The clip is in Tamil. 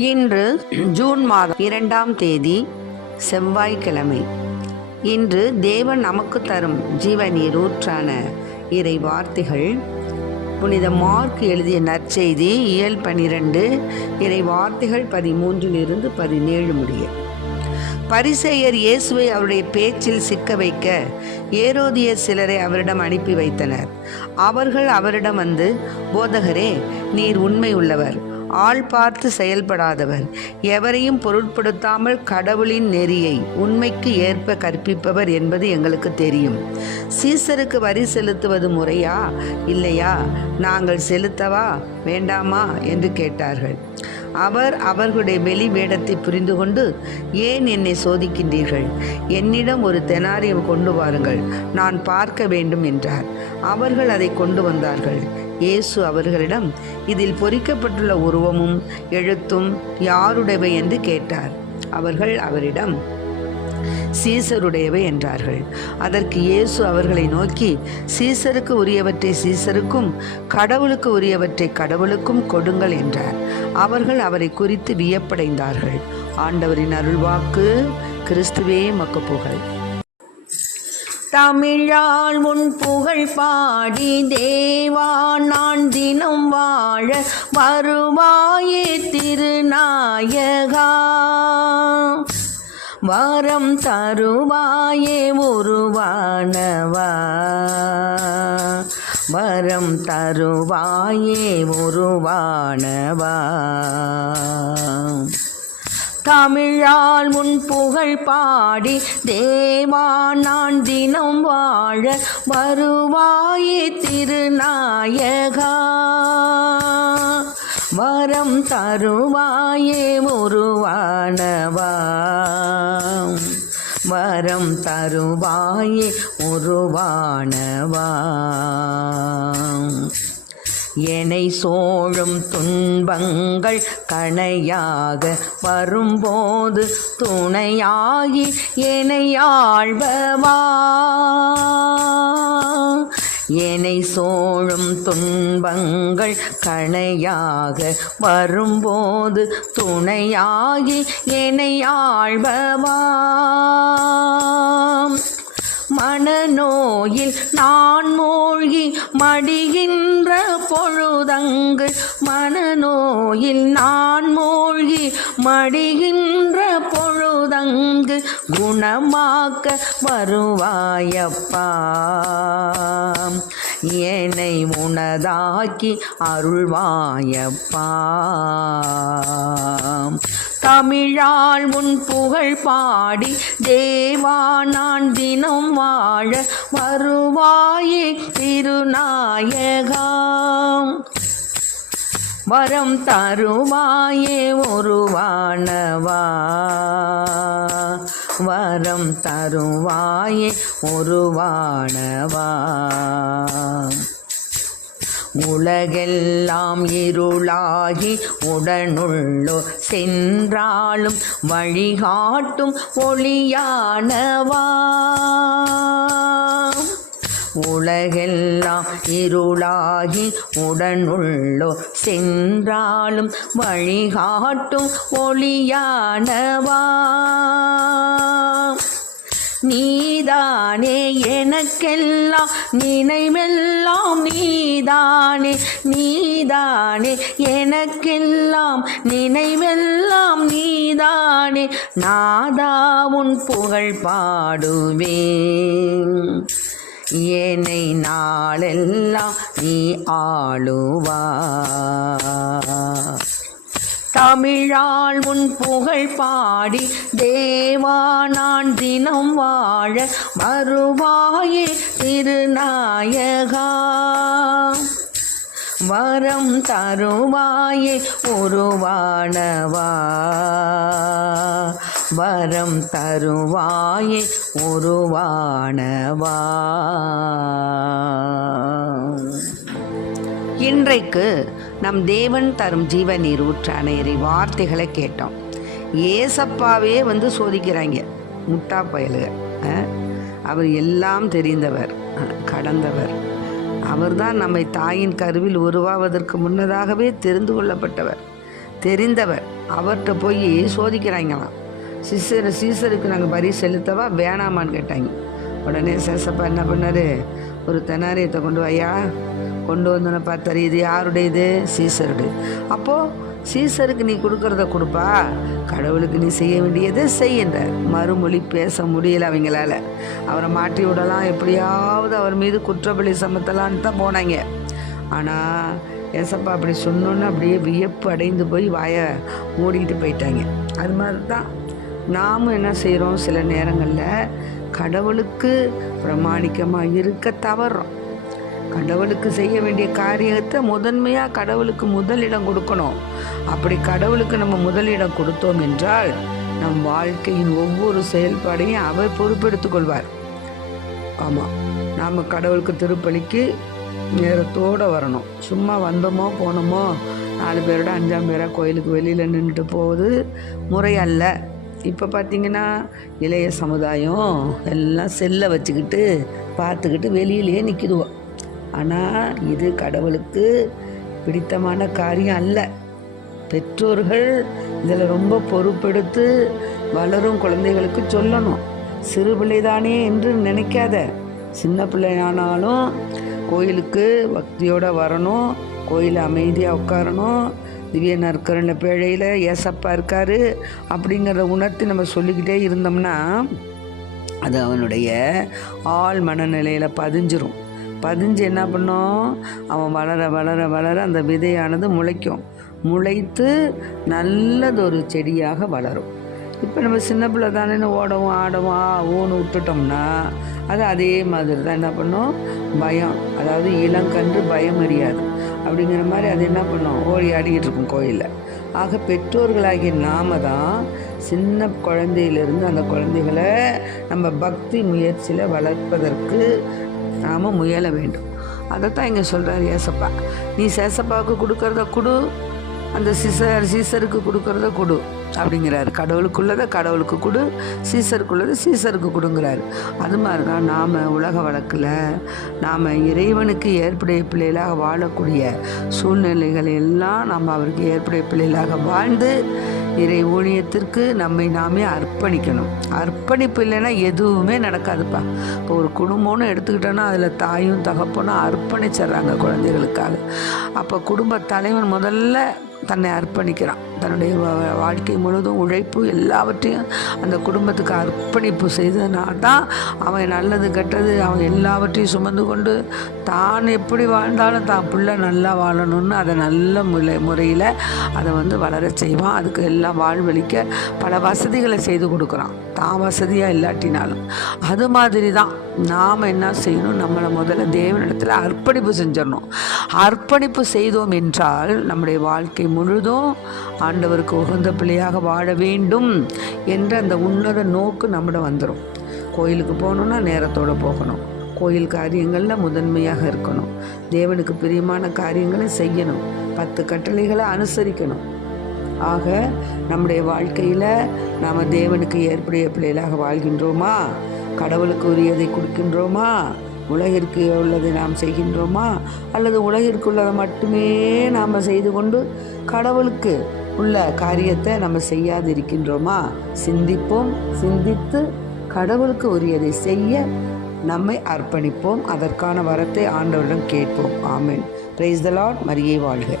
இன்று ஜூன் மாதம் 2ஆம் தேதி செவ்வாய்க்கிழமை. இன்று தேவன் நமக்கு தரும் ஜீவநீர் ஊற்றான இறை வார்த்தைகள் புனித மார்க் எழுதிய நற்செய்தி இயல் 12 இறை வார்த்தைகள் 13 17 முடிய. பரிசேயர் இயேசுவை அவருடைய பேச்சில் சிக்க வைக்க ஏரோதியர் சிலரை அவரிடம் அனுப்பி வைத்தனர். அவர்கள் அவரிடம் வந்து, போதகரே, நீர் உண்மை உள்ளவர், ஆள் பார்த்து செயல்படாதவர், எவரையும் பொருட்படுத்தாமல் கடவுளின் நெறியை உண்மைக்கு ஏற்ப கற்பிப்பவர் என்பது எங்களுக்கு தெரியும். சீசருக்கு வரி செலுத்துவது முறையா இல்லையா, நாங்கள் செலுத்தவா வேண்டாமா என்று கேட்டார்கள். அவர் அவர்களுடைய வெளி வேடத்தை புரிந்து கொண்டு, ஏன் என்னை சோதிக்கின்றீர்கள்? என்னிடம் ஒரு தெனாரியம் கொண்டு வாருங்கள், நான் பார்க்க வேண்டும் என்றார். அவர்கள் அதை கொண்டு வந்தார்கள். இயேசு அவர்களிடம், இதில் பொறிக்கப்பட்டுள்ள உருவமும் எழுத்தும் யாருடையவை என்று கேட்டார். அவர்கள் அவரிடம், சீசருடையவை என்றார்கள். அதற்கு இயேசு அவர்களை நோக்கி, சீசருக்கு உரியவற்றை சீசருக்கும் கடவுளுக்கு உரியவற்றை கடவுளுக்கும் கொடுங்கள் என்றார். அவர்கள் அவரை குறித்து வியப்படைந்தார்கள். ஆண்டவரின் அருள்வாக்கு. கிறிஸ்துவே மக்கு புகழ். தமிழால் உன் புகழ் பாடி தேவா நான் தினம் வாழ வருவாயே திருநாயகா, வரம் தருவாயே உருவானவா, வரம் தருவாயே உருவானவா. தமிழால் உன் புகழ் பாடி தேவா நான் தினம் வாழ வருவாயே திருநாயகா, வரம் தருவாயே உருவானவா, வரம் தருவாயே உருவானவா. என்னை சோழும் துன்பங்கள் கணையாக வரும்போது துணையாகி என்னை ஆள்பவா, என்னை சோழும் துன்பங்கள் கணையாக வரும்போது துணையாகி என்னை ஆள்பவா. மனநோயில் நான் மூழ்கி மடிகின்ற பொழுதங்கு, மனநோயில் நான் மூழ்கி மடிகின்ற பொழுதங்கு குணமாக்க வருவாயப்பா, என்னை உனதாக்கி அருள்வாயப்பா. தமிழால் உன் புகழ் பாடி தேவா நான் தினம் வாழ வருவாயே திருநாயகா, வரம் தருவாயே உருவானவா, வரம் தருவாயே உருவானவா. உலகெல்லாம் இருளாகி உடனுள்ளோ சென்றாலும் வழிகாட்டும் ஒளியானவா, உலகெல்லாம் இருளாகி உடனுள்ளோ சென்றாலும் வழிகாட்டும் ஒளியானவா. நீதானே எனக்கெல்லாம் நினைவெல்லாம் நீதானே, நீதானே எனக்கெல்லாம் நினைவெல்லாம் நீதானே. நாதா உன் புகழ் பாடுவேன், என்னை நாளெல்லாம் நீ ஆளுவா. தமிழால் உன் புகழ் பாடி தேவா நான் தினம் வாழ வருவாயே திருநாயகா, வரம் தருவாயே உருவானவா, வரம் தருவாயே உருவானவா. இன்றைக்கு நம் தேவன் தரும் ஜீவநீர் ஊற்றான இறை வார்த்தைகளை கேட்டோம். ஏசப்பாவே வந்து சோதிக்கிறாங்க, முட்டா பயலுக. அவர் எல்லாம் தெரிந்தவர், கடந்தவர். அவர்தான் நம்மை தாயின் கருவில் உருவாவதற்கு முன்னதாகவே தெரிந்து கொள்ளப்பட்டவர். தெரிந்தவர். அவர்கிட்ட போய் சோதிக்கிறாங்களாம். சீசருக்கு நாங்கள் வரி செலுத்தவா வேணாமான்னு கேட்டாங்க. உடனே சேசப்பா என்ன பண்ணார், ஒரு தெனாரியத்தை கொண்டு வந்தோன்னு பார்த்தாரு. இது யாருடைய? இது சீசருடைய. அப்போது சீசருக்கு நீ கொடுக்கறத கொடுப்பா, கடவுளுக்கு நீ செய்ய வேண்டியதை செய்யுன்ற. மறுமொழி பேச முடியல அவங்களால. அவரை மாற்றி விடலாம், எப்படியாவது அவர் மீது குற்றப்பழி சமத்தலான்னு தான் போனாங்க. ஆனால் ஏசப்பா அப்படி சொன்னோன்னு அப்படியே வியப்பு அடைந்து போய் வாயை மூடிக்கிட்டு போயிட்டாங்க. அது மாதிரி தான் நாமும் என்ன செய்கிறோம், சில நேரங்களில் கடவுளுக்கு பிரமாணிக்கமாக இருக்க தவறுறோம். கடவுளுக்கு செய்ய வேண்டிய காரியத்தை முதன்மையாக கடவுளுக்கு முதலிடம் கொடுக்கணும். அப்படி கடவுளுக்கு நம்ம முதலிடம் கொடுத்தோம் என்றால் நம் வாழ்க்கையின் ஒவ்வொரு செயல்பாடையும் அவர் பொறுப்பெடுத்துக் கொள்வார். ஆமாம், நாம் கடவுளுக்கு திருப்பலிக்கு நேரத்தோடு வரணும். சும்மா வந்தோமோ போனோமோ 4 பேரோட 5ஆம் பேராக கோயிலுக்கு வெளியில் நின்றுட்டு போவது முறை அல்ல. இப்போ பார்த்திங்கன்னா இளைய சமுதாயம் எல்லாம் செல்லை வச்சுக்கிட்டு பார்த்துக்கிட்டு வெளியிலேயே நிற்கிடுவோம். ஆனால் இது கடவுளுக்கு பிடித்தமான காரியம் அல்ல. பெற்றோர்கள் இதில் ரொம்ப பொறுப்பெடுத்து வளரும் குழந்தைகளுக்கு சொல்லணும். சிறு பிள்ளைதானே என்று நினைக்காத. சின்ன பிள்ளையானாலும் கோயிலுக்கு பக்தியோடு வரணும், கோயிலில் அமைதியாக உட்காரணும். திவ்ய நற்கருணை பேழையில் ஏசப்பா இருக்கார் அப்படிங்கிறத உணர்த்தி நம்ம சொல்லிக்கிட்டே இருந்தோம்னா அது அவனுடைய ஆள் மனநிலையில் பதிஞ்சிரும். பதிஞ்சு என்ன பண்ணோம், அவன் வளர வளர வளர அந்த விதையானது முளைத்து நல்லதொரு செடியாக வளரும். இப்போ நம்ம சின்ன பிள்ளை தானே ஓடவும் ஆடவும் ஊன்னு விட்டுட்டோம்னா அது அதே மாதிரி தான் என்ன பண்ணோம், பயம். அதாவது இளங்கன்று பயம் அறியாது அப்படிங்கிற மாதிரி அது என்ன பண்ணோம், ஓடி ஆடிக்கிட்டு இருக்கும் கோயிலில். ஆக பெற்றோர்களாகிய நாம தான் சின்ன குழந்தையிலிருந்து அந்த குழந்தைகளை நம்ம பக்தி முயற்சியில் வளர்ப்பதற்கு நாம் முயல வேண்டும். அதைத்தான் இங்கே சொல்கிறார் ஏசப்பா. நீ சேசப்பாவுக்கு கொடுக்கறத கொடு, அந்த சீசருக்கு கொடுக்கறத கொடு அப்படிங்கிறாரு. கடவுளுக்குள்ளதை கடவுளுக்கு கொடு, சீசருக்குள்ளதை சீசருக்கு கொடுங்கிறாரு. அது மாதிரி தான் நாம் உலக வழக்கில் நாம் இறைவனுக்கு ஏற்புடைய பிள்ளைகளாக வாழக்கூடிய சூழ்நிலைகள் எல்லாம் நாம் அவருக்கு ஏற்புடைய பிள்ளைகளாக வாழ்ந்து இறை ஊழியத்திற்கு நம்மை நாமே அர்ப்பணிக்கணும். அர்ப்பணிப்பு இல்லைன்னா எதுவுமே நடக்காதுப்பா. இப்போ ஒரு குடும்பம்னு எடுத்துக்கிட்டோன்னா அதில் தாயும் தகப்பனும் அர்ப்பணிச்சிட்றாங்க குழந்தைகளுக்காக. அப்போ குடும்ப தலைவன் முதல்ல தன்னை அர்ப்பணிக்கிறான். தன்னுடைய வாழ்க்கை முழுதும் உழைப்பு எல்லாவற்றையும் அந்த குடும்பத்துக்கு அர்ப்பணிப்பு செய்ததுனால தான் அவன் நல்லது கெட்டது அவன் எல்லாவற்றையும் சுமந்து கொண்டு தான் எப்படி வாழ்ந்தாலும் தான் பிள்ளை நல்லா வாழணும்னு அதை நல்ல முறையில் அதை வளர செய்வான். அதுக்கு எல்லாம் வாழ்வழிக்க பல வசதிகளை செய்து கொடுக்குறான், தான் வசதியாக இல்லாட்டினாலும். அது மாதிரி தான் நாம் என்ன செய்யணும், நம்மளை முதல்ல தேவனிடத்தில் அர்ப்பணிப்பு செஞ்சிடணும். அர்ப்பணிப்பு செய்தோம் என்றால் நம்முடைய வாழ்க்கை முழுதும் ஆண்டவருக்கு உகந்த பிள்ளையாக வாழ வேண்டும் என்ற அந்த உன்னத நோக்கு நம்மிட வந்துடும். கோயிலுக்கு போகணுன்னா நேரத்தோடு போகணும், கோயில் காரியங்களில் முதன்மையாக இருக்கணும், தேவனுக்கு பிரியமான காரியங்களை செய்யணும், 10 கட்டளைகளை அனுசரிக்கணும். ஆக நம்முடைய வாழ்க்கையில் நாம் தேவனுக்கு ஏற்புடைய பிள்ளைகளாக வாழ்கின்றோமா, கடவுளுக்கு உரியதை கொடுக்கின்றோமா, உலகிற்கு உள்ளதை நாம் செய்கின்றோமா, அல்லது உலகிற்கு உள்ளதை மட்டுமே நாம் செய்து கொண்டு கடவுளுக்கு உள்ள காரியத்தை நம்ம செய்யாது இருக்கின்றோமா? சிந்திப்போம். சிந்தித்து கடவுளுக்கு உரியதை செய்ய நம்மை அர்ப்பணிப்போம். அதற்கான வரத்தை ஆண்டவரிடம் கேட்போம். ஆமென். Praise the Lord. மரியே வாழ்க.